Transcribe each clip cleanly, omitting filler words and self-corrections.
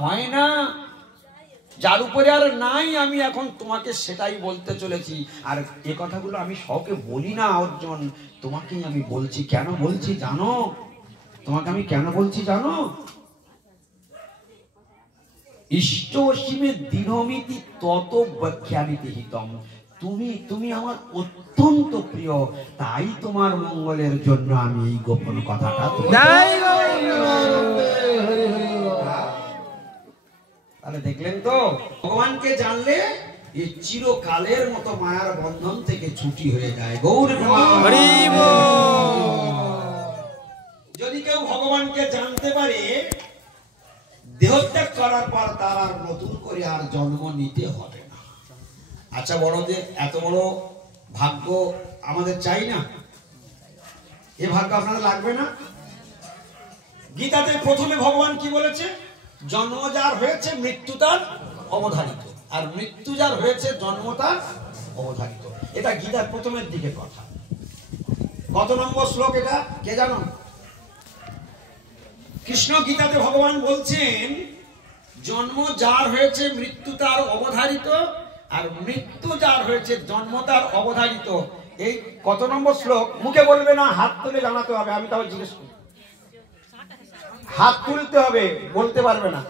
হয় না, যার উপরে আর নাই, আমি এখন তোমাকে সেটাই বলতে চলেছি। আর এ কথাগুলো আমি সবকে বলি না অর্জুন, তোমাকেই আমি বলছি। কেন বলছি জানো? তোমাকে আমি কেন বলছি জানো? ইষ্ট অসীমে দৃঢ়মিতি তত ব্যাখ্যামিতি হিতম। তুমি আমার অত্যন্ত প্রিয়, তাই তোমার মঙ্গলের জন্য আমি এই গোপন কথাটা। তাহলে দেখলেন তো, ভগবানকে জানলে এই চিরকালের মতো মায়ার বন্ধন থেকে ছুটি হয়ে যায়। গৌর যদি কেউ ভগবানকে জানতে পারে, দেহত্যাগ করার পর তার আর নতুন করে আর জন্ম নিতে হবে না। আচ্ছা বড়, যে এত বড় ভাগ্য আমাদের চাই না? এ ভাগ্য আপনাদের লাগবে না? গীতাতে প্রথমে ভগবান কি বলেছে? জন্ম যার হয়েছে মৃত্যু তার অবধারিত, আর মৃত্যু যার হয়েছে জন্ম তার অবধারিত। এটা গীতার প্রথমের দিকে কথা। কত নম্বর শ্লোক এটা কে জানো? কৃষ্ণ গীতাতে ভগবান বলছেন, জন্ম যার হয়েছে মৃত্যু তার অবধারিত, আর মৃত্যু যার হয়েছে জন্ম তার অবধারিত। এই কত নম্বর শ্লোক? মুখে বলবে না, হাত তুলে জানাতে হবে। আমি তাও জিজ্ঞেস করি, হাত তুলতে হবে, বলতে পারবে না।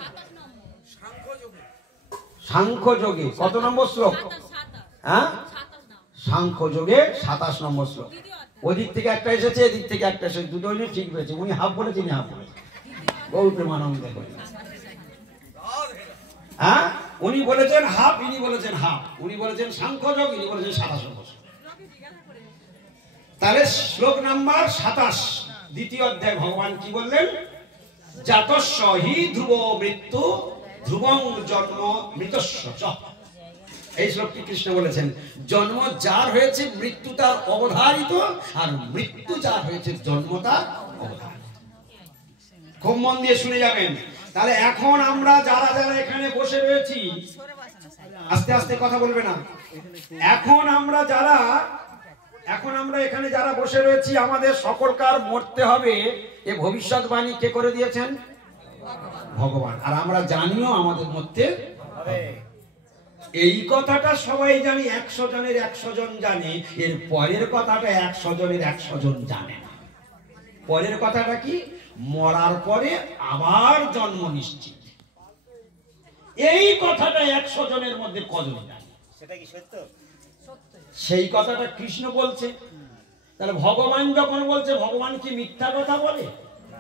সাংখ্য যোগে কত নম্বর শ্লোক? হ্যাঁ, সাংখ্য যোগে 27 নম্বর শ্লোক। ওদিক থেকে একটা এসেছে, এদিক থেকে একটা এসেছে, দুটো ঠিক হয়েছে। উনি হাফ বলেছেন, ইনি হাফ বলেছেন। গৌর প্রেমানন্দ করি। হ্যাঁ, উনি বলেছেন হাফ, ইনি বলেছেন হাফ। উনি বলেছেন সাংখ্য যোগ, ইনি বলেছেন 27 নম্বর শ্লোক। তাহলে শ্লোক নাম্বার 27, দ্বিতীয় অধ্যায়, ভগবান কি বললেন? জাতস্য হি ধ্রুব মৃত্যু ধ্রুবং জন্ম মৃতস্য চ। এই শ্লোকটি কৃষ্ণ বলেছেন, জন্ম যার হয়েছে মৃত্যু তার অবধারিত, আর মৃত্যু যার হয়েছে জন্ম তার অবধারিত। খুব মন দিয়ে শুনে যাবেন। তাহলে এখন আমরা যারা যারা এখানে বসে রয়েছি, আস্তে আস্তে কথা বলবে না। এখন আমরা এখানে যারা বসে রয়েছি, আমাদের সকলকার মরতে হবে, এ ভবিষ্যৎবাণী কে করে দিয়েছেন? ভগবান। আর আমরা জানিও আমাদের মরতে হবে। এই কথাটা সবাই জানি, 100 জনের 100 জন জানে। এর পরের কথাটা 100 জনের 100 জন জানে না। পরের কথাটা কি? মরার পরে আবার জন্ম নিশ্চিত। এই কথাটা 100 জনের মধ্যে কজন জানে? সেটা কি সত্য? সেই কথাটা কৃষ্ণ বলছে। তাহলে ভগবান যখন বলছে, ভগবান কি মিথ্যা কথা বলে?